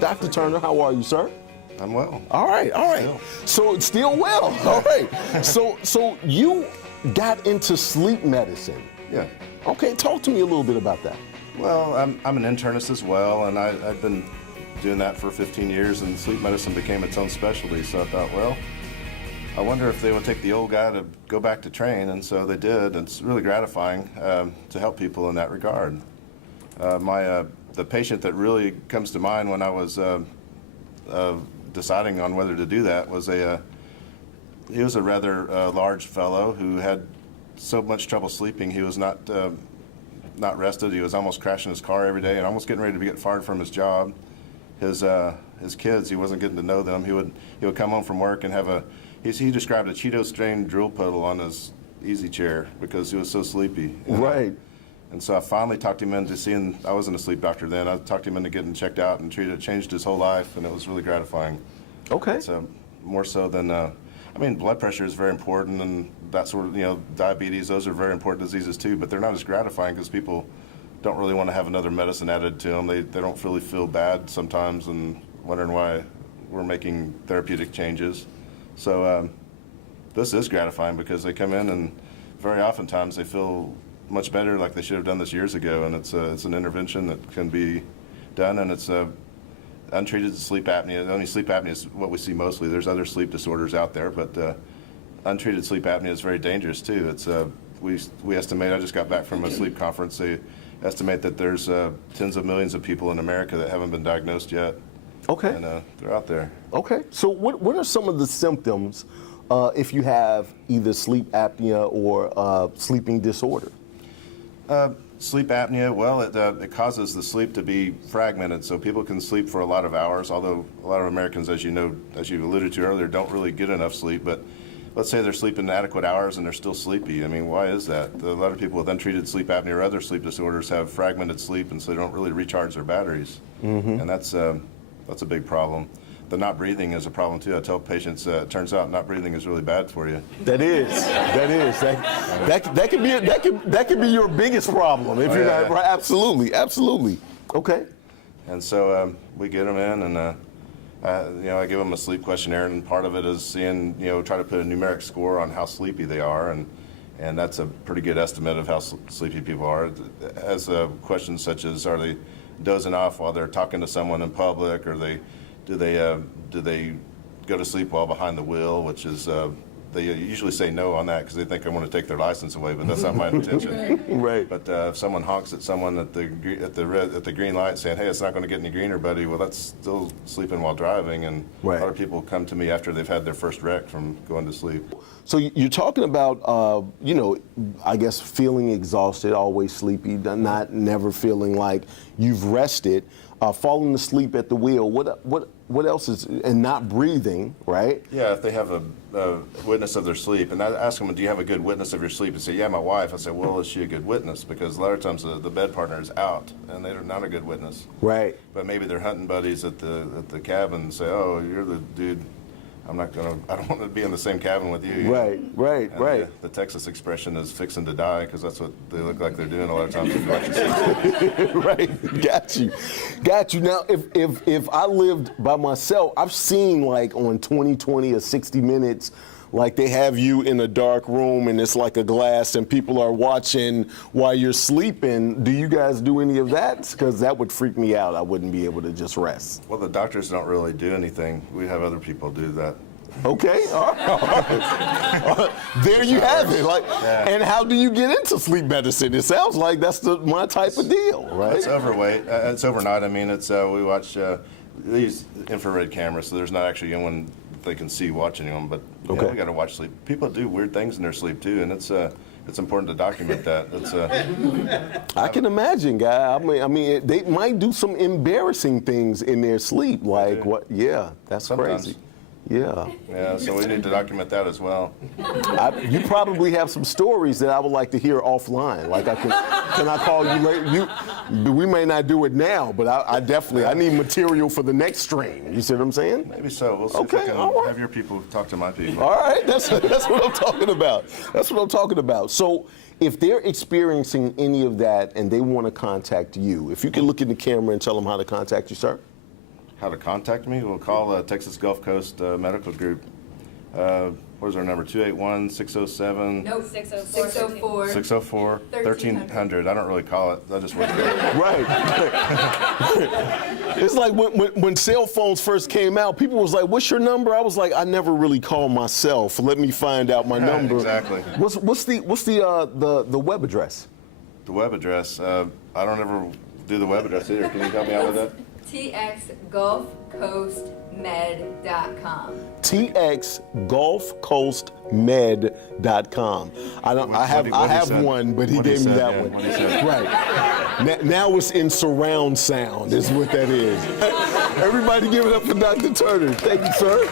Dr. Turner, how are you, sir? I'm well. All right, all right. So it's still well. All right. So you got into sleep medicine. Yeah. Okay, talk to me a little bit about that. Well, I'm an internist as well, and I've been doing that for 15 years, and sleep medicine became its own specialty. So I thought, well, I wonder if they would take the old guy to go back to train, and so they did. It's really gratifying to help people in that regard. The patient that really comes to mind when I was deciding on whether to do that was he was a rather large fellow who had so much trouble sleeping. He was not rested. He was almost crashing his car every day and almost getting ready to get fired from his job. His kids, he wasn't getting to know them. He would come home from work and have he described a Cheeto-strained drill puddle on his easy chair because he was so sleepy. Right. And so I finally talked him into seeing, I wasn't a sleep doctor then, I talked him into getting checked out and treated. It changed his whole life, and it was really gratifying. Okay. So more so than, blood pressure is very important, and that sort of, diabetes, those are very important diseases too, but they're not as gratifying because people don't really want to have another medicine added to them. They don't really feel bad sometimes and wondering why we're making therapeutic changes. So this is gratifying because they come in and very oftentimes they feel much better, like they should have done this years ago, and it's an intervention that can be done, and it's untreated sleep apnea. Only sleep apnea is what we see mostly. There's other sleep disorders out there, but untreated sleep apnea is very dangerous too. It's we estimate, I just got back from a sleep conference, they estimate that there's tens of millions of people in America that haven't been diagnosed yet. Okay. And they're out there. Okay. So what are some of the symptoms if you have either sleep apnea or sleeping disorder? Sleep apnea, well, it causes the sleep to be fragmented, so people can sleep for a lot of hours, although a lot of Americans, as you alluded to earlier, don't really get enough sleep. But let's say they're sleeping adequate hours and they're still sleepy. I mean, why is that? A lot of people with untreated sleep apnea or other sleep disorders have fragmented sleep, and so they don't really recharge their batteries. Mm-hmm. And that's a big problem. The not breathing is a problem too. I tell patients, it turns out not breathing is really bad for you. That could be your biggest problem if you're not right. Absolutely. Okay. And so we get them in, and I give them a sleep questionnaire, and part of it is seeing, try to put a numeric score on how sleepy they are, and that's a pretty good estimate of how sleepy people are. As questions such as, are they dozing off while they're talking to someone in public, or do they go to sleep while behind the wheel, which is they usually say no on that because they think I want to take their license away, but that's not my intention. Right. But if someone honks at someone at the green light saying, "Hey, it's not going to get any greener, buddy," well, that's still sleeping while driving, and right. A lot of people come to me after they've had their first wreck from going to sleep. So you're talking about, I guess feeling exhausted, always sleepy, never feeling like you've rested, falling asleep at the wheel. What else is, and not breathing, right? Yeah, if they have a witness of their sleep, and I ask them, do you have a good witness of your sleep? And say, yeah, my wife. I say, well, is she a good witness? Because a lot of times the bed partner is out, and they're not a good witness. Right. But maybe their hunting buddies at the cabin say, oh, you're the dude. I don't want to be in the same cabin with you. Right. The Texas expression is fixing to die, because that's what they look like they're doing a lot of times if you watch sleep. Right. Got you. Now, if I lived by myself, I've seen like on 20/20 or 60 Minutes, like they have you in a dark room and it's like a glass and people are watching while you're sleeping. Do you guys do any of that? Because that would freak me out. I wouldn't be able to just rest. Well, the doctors don't really do anything. We have other people do that. Okay, all right. There you have it. And how do you get into sleep medicine? It sounds like that's my type of deal, right? It's overweight. It's overnight. I mean, we watch these infrared cameras, so there's not actually anyone they can see watching them, but we got to watch sleep. People do weird things in their sleep too, and it's important to document that. I can imagine, guy. I mean, they might do some embarrassing things in their sleep, like what? Yeah, that's sometimes crazy. Yeah. Yeah, so we need to document that as well. You probably have some stories that I would like to hear offline. Like, can I call you later? We may not do it now, but I need material for the next stream. You see what I'm saying? Maybe so. We'll see if we can have your people talk to my people. All right, that's what I'm talking about. That's what I'm talking about. So if they're experiencing any of that and they want to contact you, if you can look in the camera and tell them how to contact you, sir. how to contact me, we'll call Texas Gulf Coast Medical Group. What is our number? 281-607. No, 604. 604 1300. I don't really call it. I just work there. Right. It's like when cell phones first came out, people was like, "What's your number?" I was like, "I never really call myself. Let me find out my number." Exactly. What's the web address? The web address. I don't ever do the web address either. Can you help me out with that? txgulfcoastmed.com. txgulfcoastmed.com. I have one, but he gave me that one. Right. Now it's in surround sound, is what that is. Everybody give it up for Dr. Turner. Thank you, sir.